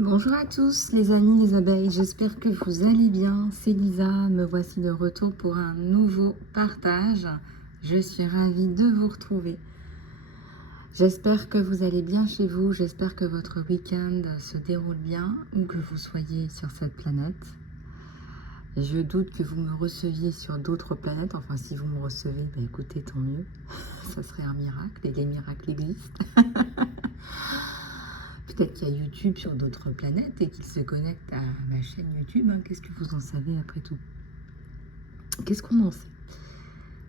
Bonjour à tous les amis, les abeilles, j'espère que vous allez bien. C'est Lisa, me voici de retour pour un nouveau partage. Je suis ravie de vous retrouver. J'espère que vous allez bien chez vous, j'espère que votre week-end se déroule bien, où que vous soyez sur cette planète. Je doute que vous me receviez sur d'autres planètes, enfin si vous me recevez, bah écoutez, tant mieux. Ça serait un miracle, et les miracles existent. Peut-être qu'il y a YouTube sur d'autres planètes et qu'ils se connectent à ma chaîne YouTube. Hein. Qu'est-ce que vous en savez après tout? Qu'est-ce qu'on en sait?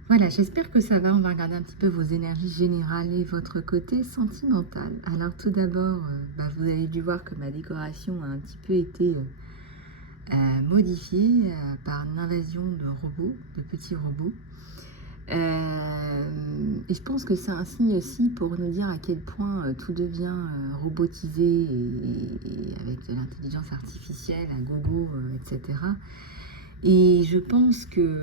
Voilà, j'espère que ça va. On va regarder un petit peu vos énergies générales et votre côté sentimental. Alors tout d'abord, vous avez dû voir que ma décoration a un petit peu été modifiée par une invasion de robots, de petits robots. Et je pense que c'est un signe aussi pour nous dire à quel point tout devient robotisé et avec de l'intelligence artificielle à gogo, etc. Et je pense qu'il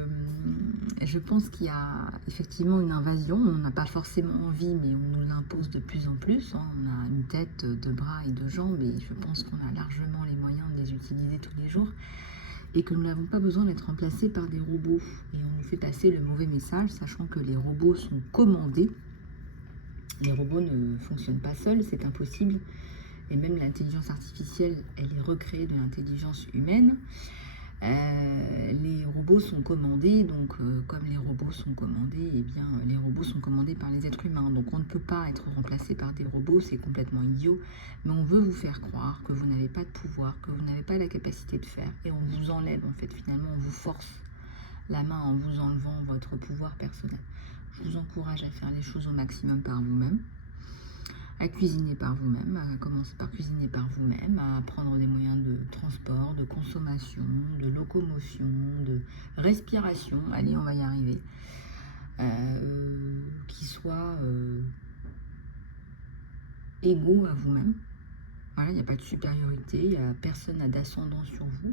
y a effectivement une invasion. On n'a pas forcément envie, mais on nous l'impose de plus en plus. Hein. On a une tête, deux bras et deux jambes, et je pense qu'on a largement les moyens de les utiliser tous les jours. Et que nous n'avons pas besoin d'être remplacés par des robots. Et on nous fait passer le mauvais message, sachant que les robots sont commandés. Les robots ne fonctionnent pas seuls, c'est impossible. Et même l'intelligence artificielle, elle est recréée de l'intelligence humaine. Les robots sont commandés, donc comme les robots sont commandés, eh bien les robots sont commandés par les êtres humains. Donc on ne peut pas être remplacé par des robots, c'est complètement idiot. Mais on veut vous faire croire que vous n'avez pas de pouvoir, que vous n'avez pas la capacité de faire. Et on vous enlève, en fait, finalement, on vous force la main en vous enlevant votre pouvoir personnel. Je vous encourage à faire les choses au maximum par vous-même, à cuisiner par vous-même, à commencer par cuisiner par vous-même, à prendre des moyens de transport, de consommation, de locomotion, de respiration, allez, on va y arriver, qui soient égaux à vous-même. Voilà, il n'y a pas de supériorité, il n'y a personne d'ascendant sur vous.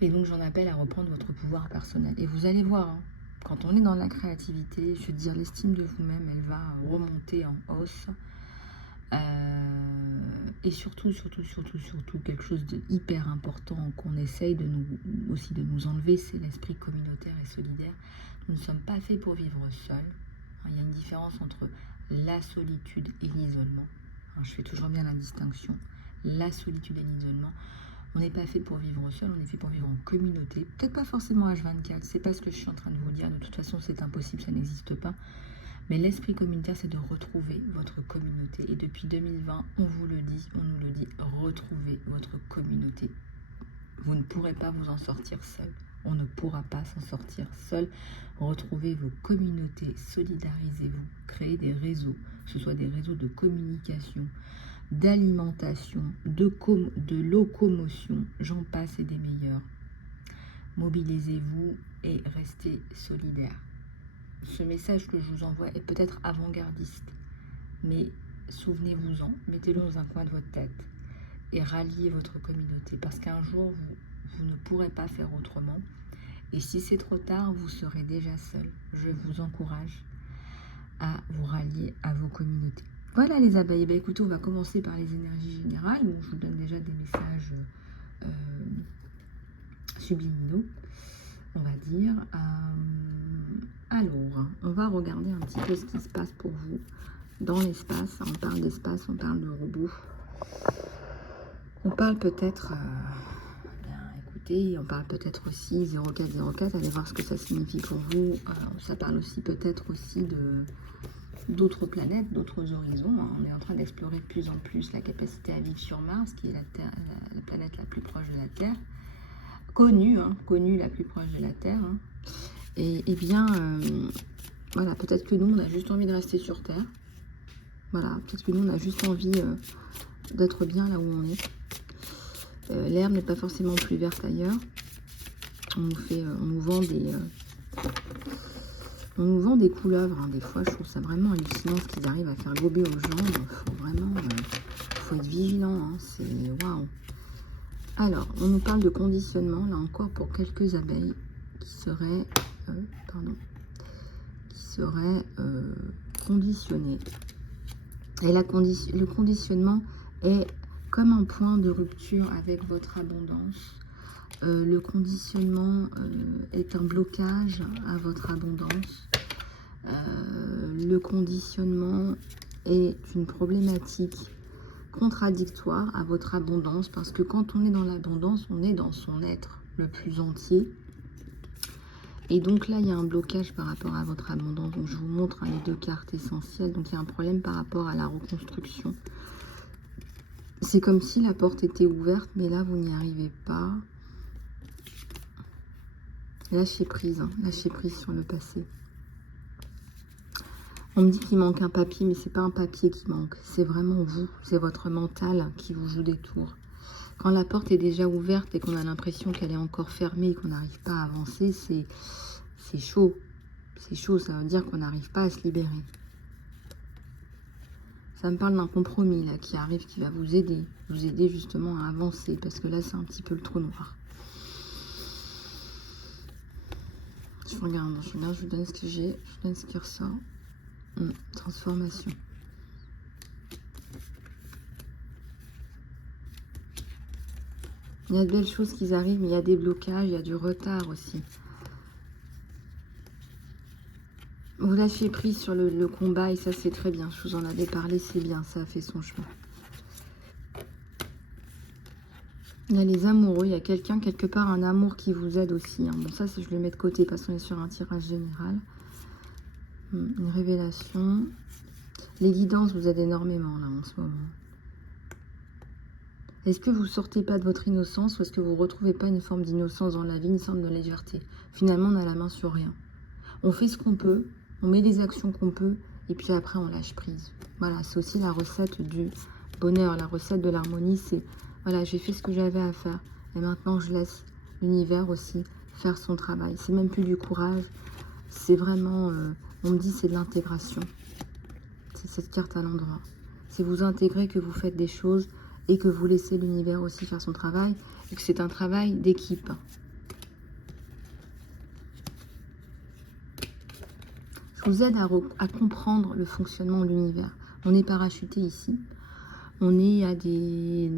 Et donc j'en appelle à reprendre votre pouvoir personnel. Et vous allez voir, hein, quand on est dans la créativité, je veux dire, l'estime de vous-même, elle va remonter en hausse. Et surtout, quelque chose de hyper important qu'on essaye aussi de nous enlever, c'est l'esprit communautaire et solidaire. Nous ne sommes pas faits pour vivre seuls. Il y a une différence entre la solitude et l'isolement. Je fais toujours bien la distinction. La solitude et l'isolement. On n'est pas fait pour vivre seul, on est fait pour vivre en communauté. Peut-être pas forcément H24, c'est pas ce que je suis en train de vous dire. De toute façon, c'est impossible, ça n'existe pas. Mais l'esprit communautaire, c'est de retrouver votre communauté. Et depuis 2020, on vous le dit, on nous le dit, retrouvez votre communauté. Vous ne pourrez pas vous en sortir seul. On ne pourra pas s'en sortir seul. Retrouvez vos communautés, solidarisez-vous, créez des réseaux, que ce soit des réseaux de communication, d'alimentation, de locomotion, j'en passe et des meilleurs. Mobilisez-vous et restez solidaires. Ce message que je vous envoie est peut-être avant-gardiste, mais souvenez-vous-en, mettez-le dans un coin de votre tête et ralliez votre communauté, parce qu'un jour, vous ne pourrez pas faire autrement. Et si c'est trop tard, vous serez déjà seul. Je vous encourage à vous rallier à vos communautés. Voilà les abeilles, écoutez, on va commencer par les énergies générales. Bon, je vous donne déjà des messages subliminaux, on va dire. Alors, on va regarder un petit peu ce qui se passe pour vous dans l'espace. On parle d'espace, on parle de robots. On parle peut-être, écoutez, on parle peut-être aussi 0404, allez voir ce que ça signifie pour vous. Ça parle aussi peut-être aussi d'autres planètes, d'autres horizons. On est en train d'explorer de plus en plus la capacité à vivre sur Mars, qui est la planète la plus proche de la Terre. Connue, la plus proche de la Terre. Hein. Et bien, voilà, peut-être que nous, on a juste envie de rester sur Terre. Voilà, peut-être que nous, on a juste envie d'être bien là où on est. L'herbe n'est pas forcément plus verte ailleurs. On nous vend des couleuvres. Hein. Des fois, je trouve ça vraiment hallucinant ce qu'ils arrivent à faire gober aux gens. Faut être vigilant. Hein. C'est waouh. Alors, on nous parle de conditionnement, là encore, pour quelques abeilles qui seraient, conditionnées. Et le conditionnement est comme un point de rupture avec votre abondance. Le conditionnement est un blocage à votre abondance. Le conditionnement est une problématique contradictoire à votre abondance, parce que quand on est dans l'abondance, on est dans son être le plus entier. Et donc là, il y a un blocage par rapport à votre abondance. Donc je vous montre les deux cartes essentielles. Donc il y a un problème par rapport à la reconstruction. C'est comme si la porte était ouverte, mais là, vous n'y arrivez pas. Lâchez prise, hein. Lâchez prise sur le passé. On me dit qu'il manque un papier, mais c'est pas un papier qui manque. C'est vraiment vous, c'est votre mental qui vous joue des tours. Quand la porte est déjà ouverte et qu'on a l'impression qu'elle est encore fermée et qu'on n'arrive pas à avancer, c'est chaud. C'est chaud, ça veut dire qu'on n'arrive pas à se libérer. Ça me parle d'un compromis là qui arrive, qui va vous aider justement à avancer, parce que là c'est un petit peu le trou noir. Je regarde, je vous donne ce que j'ai, je vous donne ce qui ressort. Transformation. Il y a de belles choses qui arrivent, mais il y a des blocages, il y a du retard aussi. Vous lâchez prise sur le combat et ça c'est très bien. Je vous en avais parlé, c'est bien, ça a fait son chemin. Il y a les amoureux, il y a quelqu'un, quelque part, un amour qui vous aide aussi. Hein. Bon, ça, je le mets de côté parce qu'on est sur un tirage général. Une révélation. Les guidances vous aident énormément, là, en ce moment. Est-ce que vous ne sortez pas de votre innocence ou est-ce que vous ne retrouvez pas une forme d'innocence dans la vie, une forme de légèreté? Finalement, on a la main sur rien. On fait ce qu'on peut, on met les actions qu'on peut et puis après, on lâche prise. Voilà, c'est aussi la recette du bonheur, la recette de l'harmonie, c'est... Voilà, j'ai fait ce que j'avais à faire. Et maintenant, je laisse l'univers aussi faire son travail. C'est même plus du courage. C'est vraiment, on me dit, c'est de l'intégration. C'est cette carte à l'endroit. C'est vous intégrer que vous faites des choses et que vous laissez l'univers aussi faire son travail. Et que c'est un travail d'équipe. Je vous aide à comprendre le fonctionnement de l'univers. On est parachuté ici. On est à des...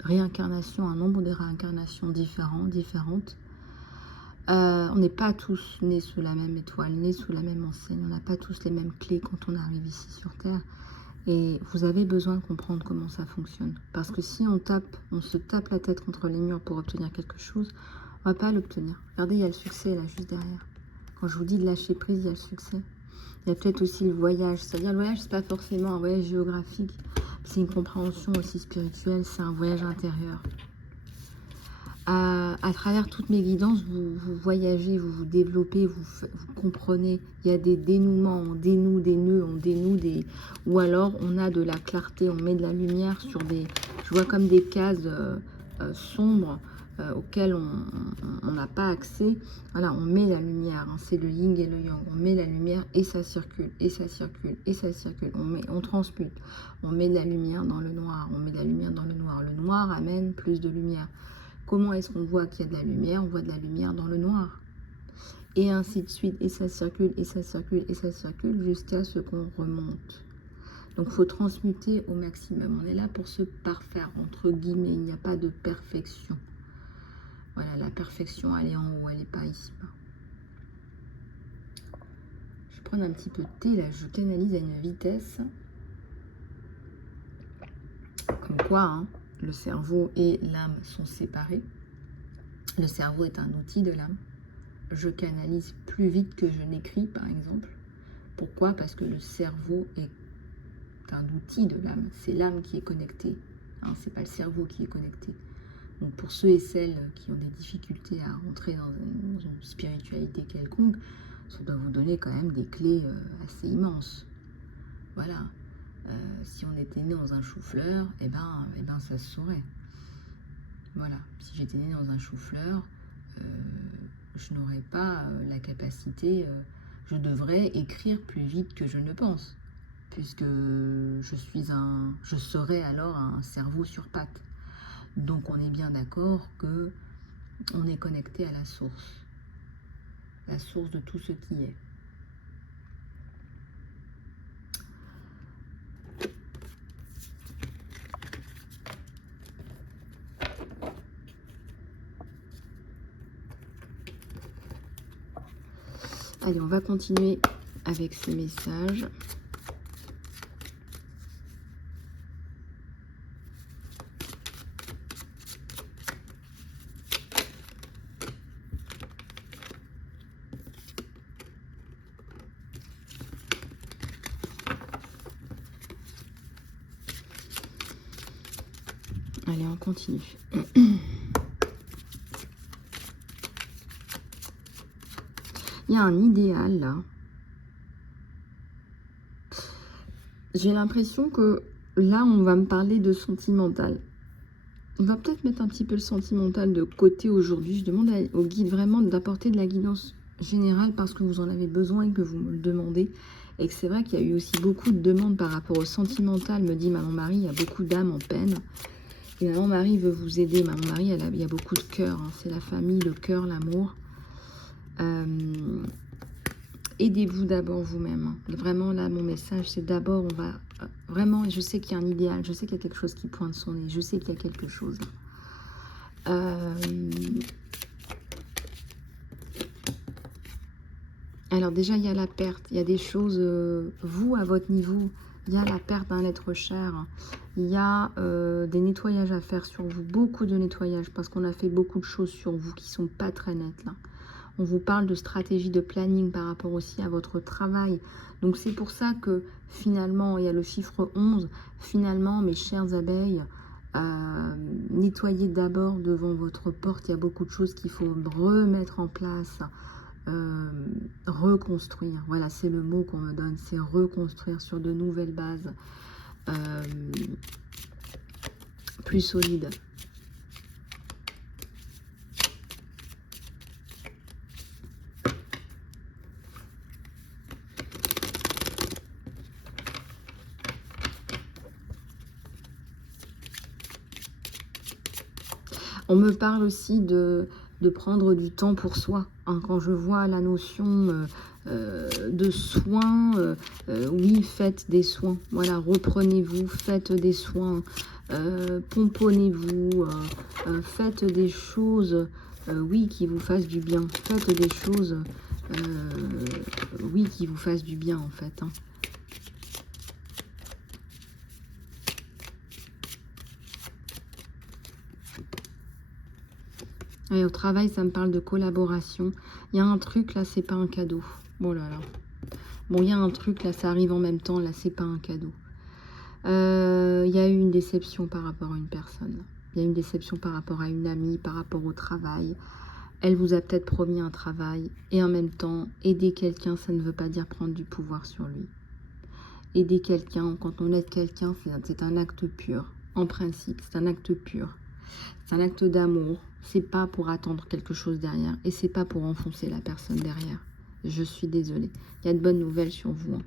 réincarnations, un nombre de réincarnations différentes. On n'est pas tous nés sous la même étoile, nés sous la même enseigne. On n'a pas tous les mêmes clés quand on arrive ici sur Terre. Et vous avez besoin de comprendre comment ça fonctionne. Parce que si on se tape la tête contre les murs pour obtenir quelque chose, on ne va pas l'obtenir. Regardez, il y a le succès là, juste derrière. Quand je vous dis de lâcher prise, il y a le succès. Il y a peut-être aussi le voyage. C'est-à-dire, le voyage, ce n'est pas forcément un voyage géographique. C'est une compréhension aussi spirituelle, c'est un voyage intérieur. À travers toutes mes guidances, vous voyagez, vous vous développez, vous comprenez. Il y a des dénouements, on dénoue des nœuds, on dénoue des... Ou alors, on a de la clarté, on met de la lumière sur des... Je vois comme des cases sombres auxquelles on n'a pas accès. Voilà, on met la lumière, hein, c'est le yin et le yang. On met la lumière et ça circule, et ça circule, et ça circule. On transmute. On met de la lumière dans le noir, on met de la lumière dans le noir. Le noir amène plus de lumière. Comment est-ce qu'on voit qu'il y a de la lumière? On voit de la lumière dans le noir. Et ainsi de suite. Et ça circule, et ça circule, et ça circule jusqu'à ce qu'on remonte. Donc, il faut transmuter au maximum. On est là pour se parfaire, entre guillemets. Il n'y a pas de perfection. Voilà, la perfection, elle est en haut, elle n'est pas ici-bas. Je vais prendre un petit peu de thé, là. Je canalise à une vitesse. Comme quoi, hein, le cerveau et l'âme sont séparés. Le cerveau est un outil de l'âme. Je canalise plus vite que je n'écris, par exemple. Pourquoi? Parce que le cerveau est un outil de l'âme. C'est l'âme qui est connectée. Hein, c'est pas le cerveau qui est connecté. Donc pour ceux et celles qui ont des difficultés à rentrer dans une spiritualité quelconque, ça doit vous donner quand même des clés assez immenses. Voilà. Si on était né dans un chou-fleur, eh ben, ça se saurait. Voilà. Si j'étais né dans un chou-fleur, je n'aurais pas la capacité, je devrais écrire plus vite que je ne pense, puisque je serais alors un cerveau sur pattes. Donc on est bien d'accord que on est connecté à la source de tout ce qui est. Allez, on va continuer avec ces messages. Allez, on continue. Il y a un idéal là. J'ai l'impression que là, on va me parler de sentimental. On va peut-être mettre un petit peu le sentimental de côté aujourd'hui. Je demande au guide vraiment d'apporter de la guidance générale parce que vous en avez besoin et que vous me le demandez. Et que c'est vrai qu'il y a eu aussi beaucoup de demandes par rapport au sentimental, me dit Maman Marie. Il y a beaucoup d'âmes en peine. Et Maman Marie veut vous aider. Maman Marie, il y a beaucoup de cœur. Hein. C'est la famille, le cœur, l'amour. Aidez-vous d'abord vous-même. Vraiment, là, mon message, c'est d'abord, on va... Vraiment, je sais qu'il y a un idéal, je sais qu'il y a quelque chose qui pointe son nez, je sais qu'il y a quelque chose. Alors déjà, il y a la perte, il y a des choses, vous, à votre niveau, il y a la perte d'un être cher, il y a des nettoyages à faire sur vous, beaucoup de nettoyages, parce qu'on a fait beaucoup de choses sur vous qui ne sont pas très nettes, là. On vous parle de stratégie de planning par rapport aussi à votre travail. Donc c'est pour ça que finalement, il y a le chiffre 11. Finalement, mes chères abeilles, nettoyez d'abord devant votre porte. Il y a beaucoup de choses qu'il faut remettre en place. Reconstruire. Voilà, c'est le mot qu'on me donne. C'est reconstruire sur de nouvelles bases. Plus solides. On me parle aussi de prendre du temps pour soi. Hein, quand je vois la notion de soins, oui, faites des soins. Voilà, reprenez-vous, faites des soins, pomponnez-vous, faites des choses, oui, qui vous fassent du bien. Faites des choses, oui, qui vous fassent du bien, en fait. Hein. Et au travail, ça me parle de collaboration. Il y a un truc, là, c'est pas un cadeau. Oh là là. Bon, il y a un truc, là, ça arrive en même temps. Là, c'est pas un cadeau. Il y a eu une déception par rapport à une personne. Il y a une déception par rapport à une amie, par rapport au travail. Elle vous a peut-être promis un travail. Et en même temps, aider quelqu'un, ça ne veut pas dire prendre du pouvoir sur lui. Aider quelqu'un, quand on aide quelqu'un, c'est un acte pur. En principe, c'est un acte pur. C'est un acte d'amour. C'est pas pour attendre quelque chose derrière. Et c'est pas pour enfoncer la personne derrière. Je suis désolée. Il y a de bonnes nouvelles sur vous. Hein.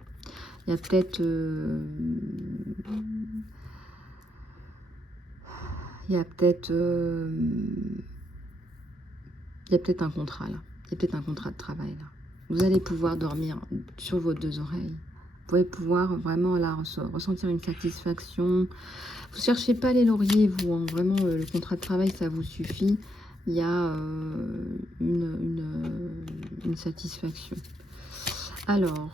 Il y a peut-être... il y a peut-être un contrat là. Il y a peut-être un contrat de travail là. Vous allez pouvoir dormir sur vos deux oreilles. Vous pouvez pouvoir vraiment là ressentir une satisfaction. Vous cherchez pas les lauriers, vous. Hein. Vraiment, le contrat de travail, ça vous suffit. Il y a une satisfaction. Alors,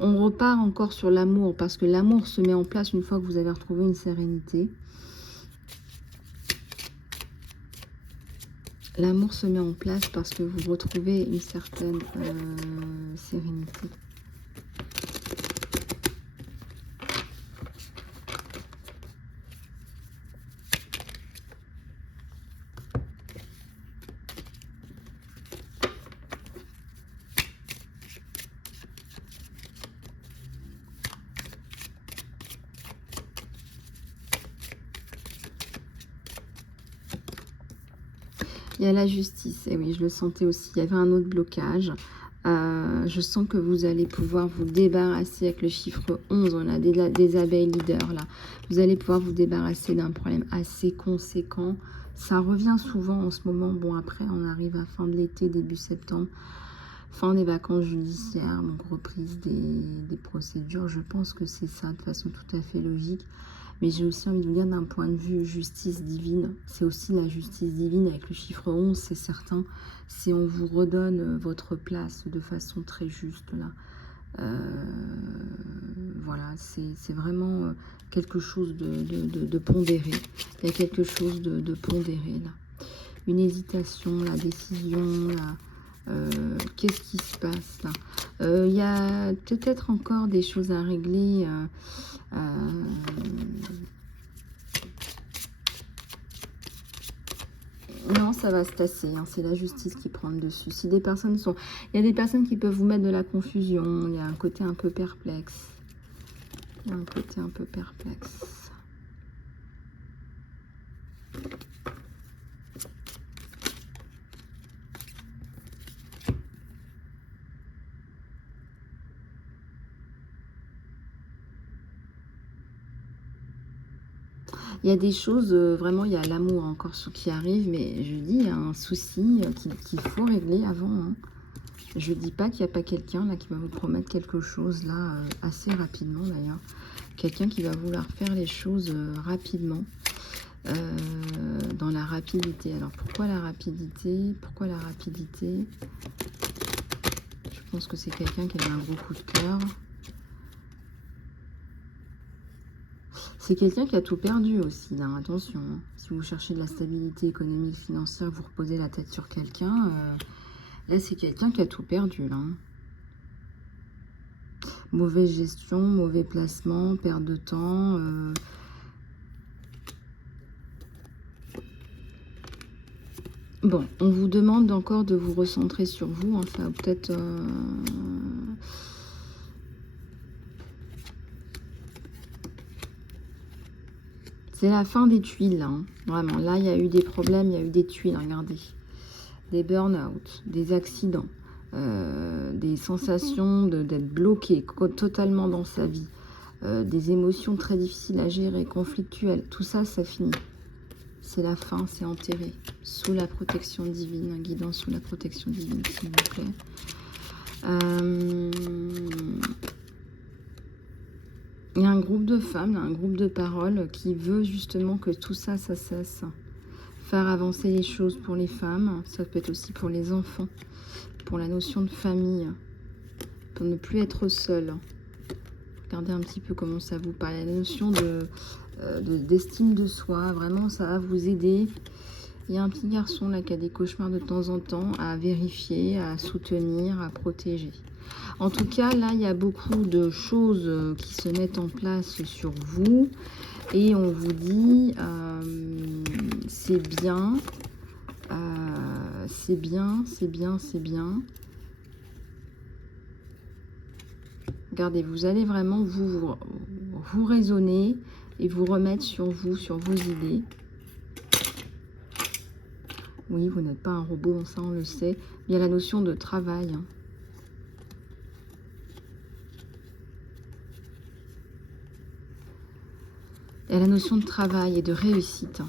on repart encore sur l'amour, parce que l'amour se met en place une fois que vous avez retrouvé une sérénité. L'amour se met en place parce que vous retrouvez une certaine sérénité. Il y a la justice, et oui, je le sentais aussi. Il y avait un autre blocage. Je sens que vous allez pouvoir vous débarrasser avec le chiffre 11. On a des abeilles leaders là. Vous allez pouvoir vous débarrasser d'un problème assez conséquent. Ça revient souvent en ce moment. Bon, après, on arrive à fin de l'été, début septembre. Fin des vacances judiciaires, donc reprise des procédures. Je pense que c'est ça de façon tout à fait logique. Mais j'ai aussi envie de vous dire d'un point de vue justice divine. C'est aussi la justice divine avec le chiffre 11, c'est certain. Si on vous redonne votre place de façon très juste là. Voilà, c'est vraiment quelque chose de pondéré. Il y a quelque chose de pondéré là. Une hésitation, la décision, qu'est-ce qui se passe là? Il y a peut-être encore des choses à régler. Non, ça va se tasser, hein, c'est la justice qui prend le dessus. Si des personnes sont... Il y a des personnes qui peuvent vous mettre de la confusion, il y a un côté un peu perplexe. Il y a un côté un peu perplexe. Il y a des choses, vraiment, il y a l'amour encore qui arrive, mais je dis, il y a un souci qu'il faut régler avant. Hein. Je dis pas qu'il n'y a pas quelqu'un là qui va vous promettre quelque chose là, assez rapidement d'ailleurs. Quelqu'un qui va vouloir faire les choses rapidement, dans la rapidité. Alors pourquoi la rapidité? Pourquoi la rapidité? Je pense que c'est quelqu'un qui a un gros coup de cœur. C'est quelqu'un qui a tout perdu aussi, là, attention. Hein. Si vous cherchez de la stabilité économique, financière, vous reposez la tête sur quelqu'un, là c'est quelqu'un qui a tout perdu. Là. Mauvaise gestion, mauvais placement, perte de temps. Bon, on vous demande encore de vous recentrer sur vous. Hein, ça va peut-être... C'est la fin des tuiles, là, hein. Vraiment. Là, il y a eu des problèmes, il y a eu des tuiles, regardez. Des burn-out, des accidents, des sensations d'être bloqué totalement dans sa vie, des émotions très difficiles à gérer, conflictuelles. Tout ça, ça finit. C'est la fin, c'est enterré. Sous la protection divine, un guidant sous la protection divine, s'il vous plaît. Il y a un groupe de femmes, un groupe de paroles qui veut justement que tout ça, ça cesse. Faire avancer les choses pour les femmes, ça peut être aussi pour les enfants, pour la notion de famille, pour ne plus être seul. Regardez un petit peu comment ça vous parle, la notion d'estime de soi, vraiment ça va vous aider. Il y a un petit garçon là qui a des cauchemars de temps en temps à vérifier, à soutenir, à protéger. En tout cas, là, il y a beaucoup de choses qui se mettent en place sur vous. Et on vous dit, c'est bien, c'est bien, c'est bien, c'est bien. Regardez, vous allez vraiment vous raisonner et vous remettre sur vous, sur vos idées. Oui, vous n'êtes pas un robot, ça on le sait. Il y a la notion de travail. Hein. Il y a la notion de travail et de réussite.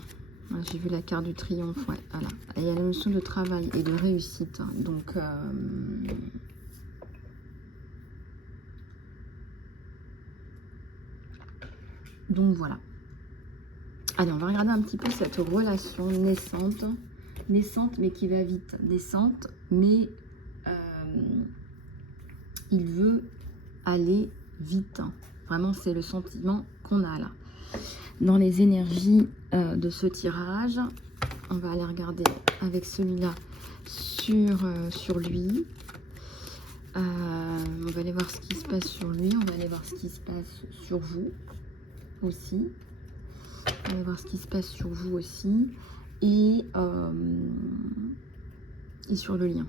J'ai vu la carte du triomphe, ouais, voilà. Et il y a la notion de travail et de réussite. Donc voilà. Allez, on va regarder un petit peu cette relation naissante mais qui va vite. Naissante, mais il veut aller vite. Vraiment, c'est le sentiment qu'on a là. Dans les énergies de ce tirage, on va aller regarder avec celui-là sur lui. On va aller voir ce qui se passe sur lui. On va aller voir ce qui se passe sur vous aussi. On va aller voir ce qui se passe sur vous aussi. Et sur le lien.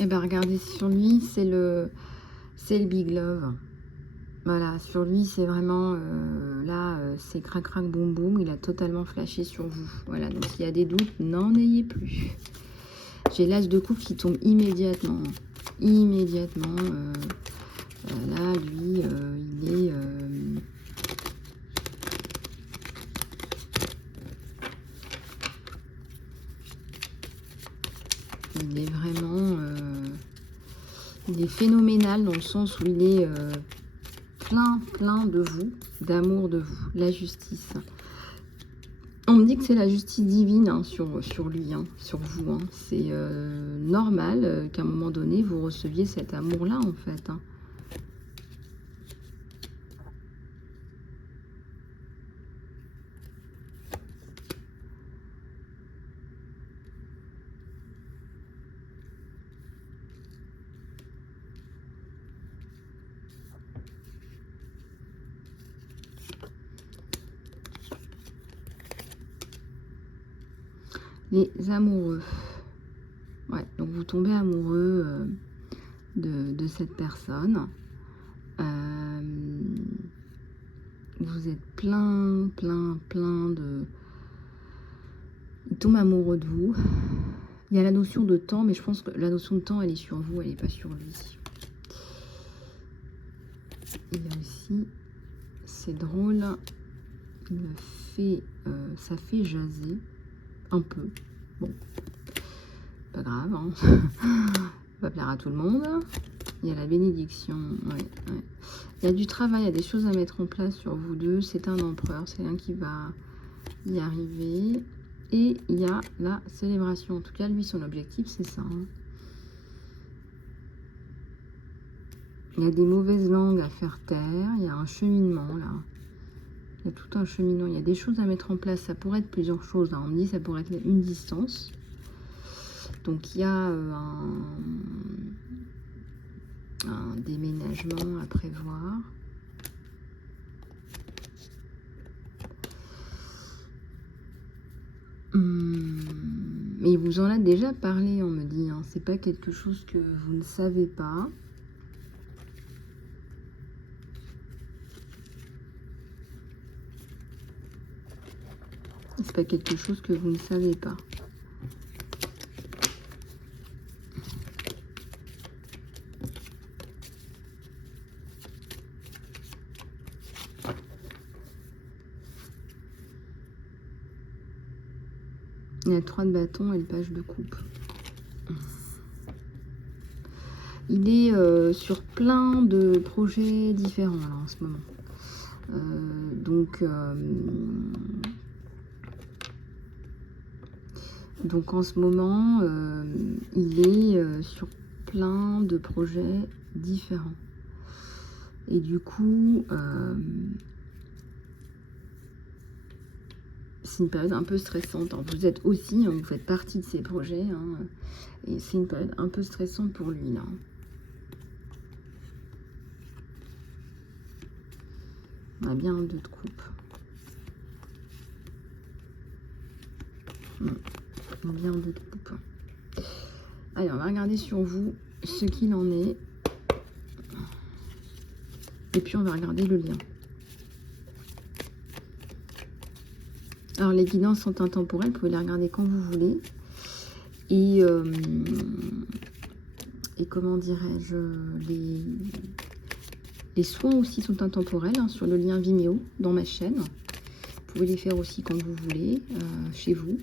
Et bien regardez sur lui, c'est le Big Love. Voilà, sur lui, c'est vraiment, là, c'est crac crac boum boum, il a totalement flashé sur vous. Voilà, donc s'il y a des doutes, n'en ayez plus. J'ai l'as de coupe qui tombe immédiatement. Immédiatement, là, lui, il est vraiment, il est phénoménal dans le sens où il est plein de vous, d'amour de vous, la justice. On me dit que c'est la justice divine hein, sur lui, hein, sur vous. Hein. C'est normal qu'à un moment donné, vous receviez cet amour-là, en fait. Hein. Les amoureux. Ouais, donc vous tombez amoureux de cette personne. Vous êtes plein de... Il tombe amoureux de vous. Il y a la notion de temps, mais je pense que la notion de temps, elle est sur vous, elle n'est pas sur lui. Il y a aussi, c'est drôle, il me fait, ça fait jaser un peu. Bon, pas grave, hein. Va plaire à tout le monde. Il y a la bénédiction, ouais. Il y a du travail, il y a des choses à mettre en place sur vous deux. C'est un empereur, c'est un qui va y arriver. Et il y a la célébration. En tout cas, lui, son objectif, c'est ça. Hein. Il y a des mauvaises langues à faire taire. Il y a un cheminement, là. Il y a tout un cheminement. Il y a des choses à mettre en place. Ça pourrait être plusieurs choses. Hein. On me dit que ça pourrait être une distance. Donc, il y a un déménagement à prévoir. Mais il vous en a déjà parlé, on me dit. Hein. C'est pas quelque chose que vous ne savez pas. C'est pas quelque chose que vous ne savez pas. Il y a 3 de bâton et le page de coupe. Il est sur plein de projets différents là, en ce moment. Donc en ce moment, il est sur plein de projets différents. Et du coup, c'est une période un peu stressante. Alors, vous êtes aussi, hein, vous faites partie de ces projets. Hein, et c'est une période un peu stressante pour lui, là. On a bien un 2 de coupe. On a bien un 2 de coupe. Allez, on va regarder sur vous ce qu'il en est. Et puis, on va regarder le lien. Alors, les guidances sont intemporelles. Vous pouvez les regarder quand vous voulez. Et comment dirais-je, les soins aussi sont intemporels hein, sur le lien Vimeo dans ma chaîne. Vous pouvez les faire aussi quand vous voulez, chez vous.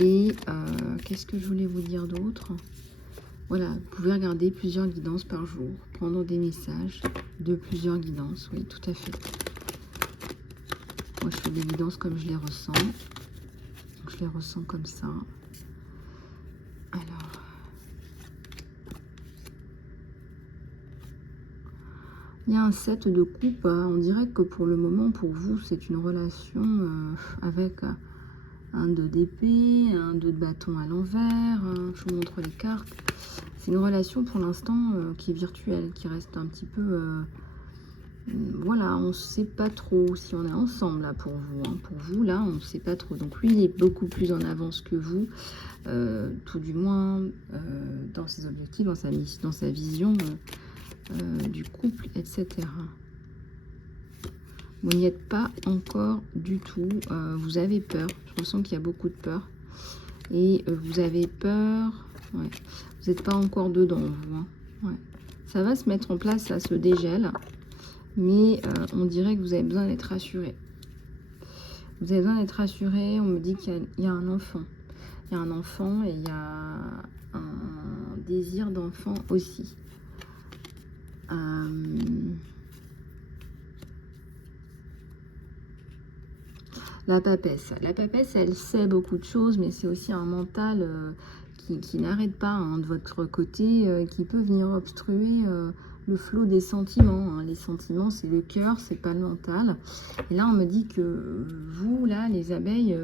Et qu'est-ce que je voulais vous dire d'autre? Voilà, vous pouvez regarder plusieurs guidances par jour, prendre des messages de plusieurs guidances, oui, tout à fait. Moi, je fais des guidances comme je les ressens. Donc, je les ressens comme ça. Alors... Il y a un 7 de coupe. Hein. On dirait que pour le moment, pour vous, c'est une relation avec un 2 d'épée, un 2 de bâton à l'envers. Je vous montre les cartes. C'est une relation pour l'instant qui est virtuelle, qui reste un petit peu Voilà, on ne sait pas trop si on est ensemble là pour vous. Hein. Pour vous, là, on ne sait pas trop. Donc lui, il est beaucoup plus en avance que vous, tout du moins dans ses objectifs, dans sa vision du couple, etc. Vous n'y êtes pas encore du tout. Vous avez peur. Je ressens qu'il y a beaucoup de peur. Et vous avez peur. Ouais. Vous n'êtes pas encore dedans, vous. Hein. Ouais. Ça va se mettre en place, ça se dégèle. Mais on dirait que vous avez besoin d'être rassuré. Vous avez besoin d'être rassuré. On me dit qu'il y a un enfant. Il y a un enfant et il y a un désir d'enfant aussi. La papesse, elle sait beaucoup de choses, mais c'est aussi un mental qui n'arrête pas hein, de votre côté, qui peut venir obstruer le flot des sentiments. Hein. Les sentiments, c'est le cœur, c'est pas le mental. Et là, on me dit que vous, là, les abeilles,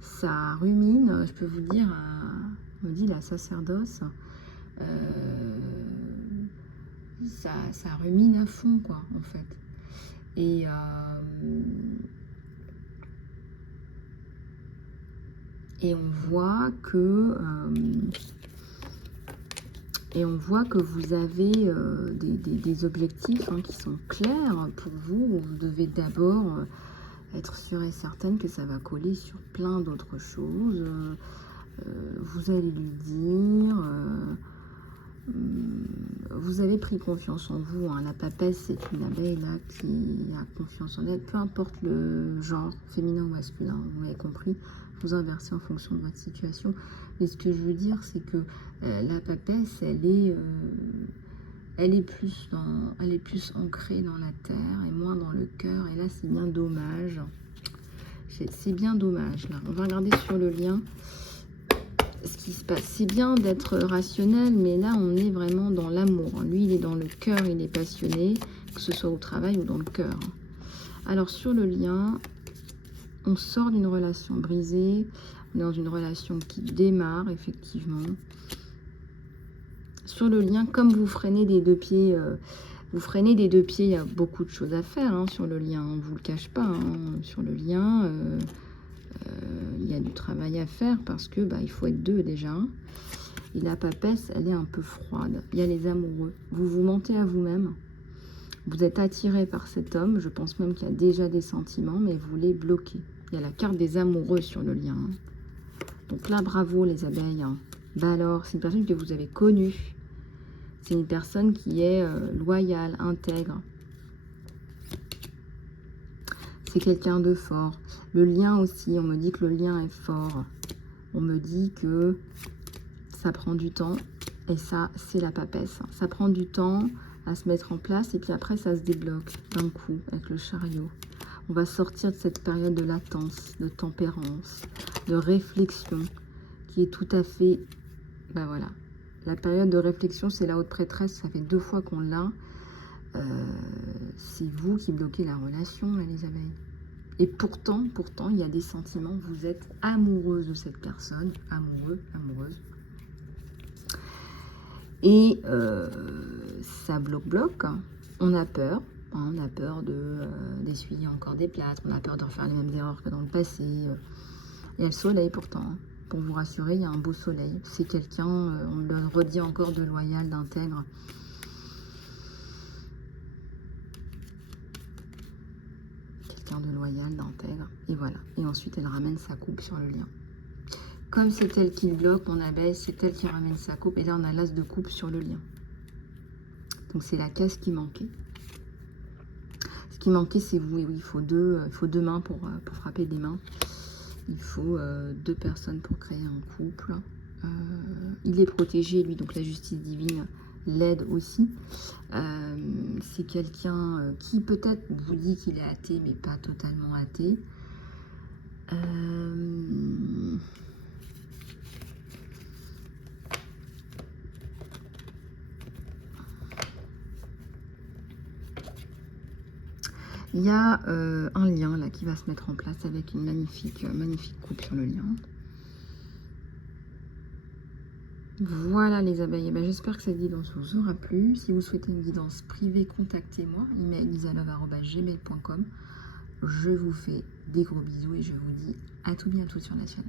ça rumine. Je peux vous dire, on me dit la sacerdoce, ça rumine à fond, quoi, en fait. Et on voit que vous avez des objectifs hein, qui sont clairs pour vous. Vous devez d'abord être sûr et certaine que ça va coller sur plein d'autres choses. Vous allez lui dire... vous avez pris confiance en vous. Hein. La papesse, c'est une abeille là qui a confiance en elle, peu importe le genre, féminin ou masculin. Vous l'avez compris, vous inversez en fonction de votre situation. Mais ce que je veux dire, c'est que la papesse, elle est plus ancrée dans la terre et moins dans le cœur. Et là, c'est bien dommage. C'est bien dommage. Là, on va regarder sur le lien. Ce qui se passe, c'est bien d'être rationnel, mais là on est vraiment dans l'amour. Lui il est dans le cœur, il est passionné, que ce soit au travail ou dans le cœur. Alors sur le lien, on sort d'une relation brisée, on est dans une relation qui démarre effectivement. Sur le lien, comme vous freinez des deux pieds, il y a beaucoup de choses à faire hein, sur le lien, on ne vous le cache pas. Hein, sur le lien, il y a du travail à faire parce que il faut être deux déjà. Et la papesse, elle est un peu froide. Il y a les amoureux. Vous vous mentez à vous-même. Vous êtes attiré par cet homme. Je pense même qu'il y a déjà des sentiments, mais vous les bloquez. Il y a la carte des amoureux sur le lien. Donc là, bravo les abeilles. Hein. Alors, c'est une personne que vous avez connue. C'est une personne qui est loyale, intègre. C'est quelqu'un de fort. Le lien aussi, on me dit que le lien est fort. On me dit que ça prend du temps. Et ça, c'est la papesse. Ça prend du temps à se mettre en place. Et puis après, ça se débloque d'un coup avec le chariot. On va sortir de cette période de latence, de tempérance, de réflexion, qui est tout à fait... voilà. La période de réflexion, c'est la haute prêtresse. Ça fait 2 fois qu'on l'a. C'est vous qui bloquez la relation, là, les abeilles. Et pourtant, il y a des sentiments. Vous êtes amoureuse de cette personne. Amoureux, amoureuse. Et ça bloque. On a peur. Hein, on a peur d'essuyer encore des plâtres. On a peur de refaire les mêmes erreurs que dans le passé. Il y a le soleil pourtant. Hein. Pour vous rassurer, il y a un beau soleil. C'est quelqu'un, on le redit encore, de loyal, d'intègre. Quelqu'un de loyal, d'intègre. Et voilà. Et ensuite, elle ramène sa coupe sur le lien. Comme c'est elle qui le bloque, mon abeille, c'est elle qui ramène sa coupe. Et là, on a l'as de coupe sur le lien. Donc, c'est la case qui manquait. Ce qui manquait, c'est vous. Et oui, il faut deux mains pour frapper des mains. Il faut 2 personnes pour créer un couple. Il est protégé, lui, donc la justice divine l'aide aussi. C'est quelqu'un qui peut-être vous dit qu'il est athée, mais pas totalement athée. Il y a un lien là qui va se mettre en place avec une magnifique coupe sur le lien. Voilà les abeilles, j'espère que cette guidance vous aura plu. Si vous souhaitez une guidance privée, contactez-moi, email lisalove@gmail.com. Je vous fais des gros bisous et je vous dis à tout bientôt sur la chaîne.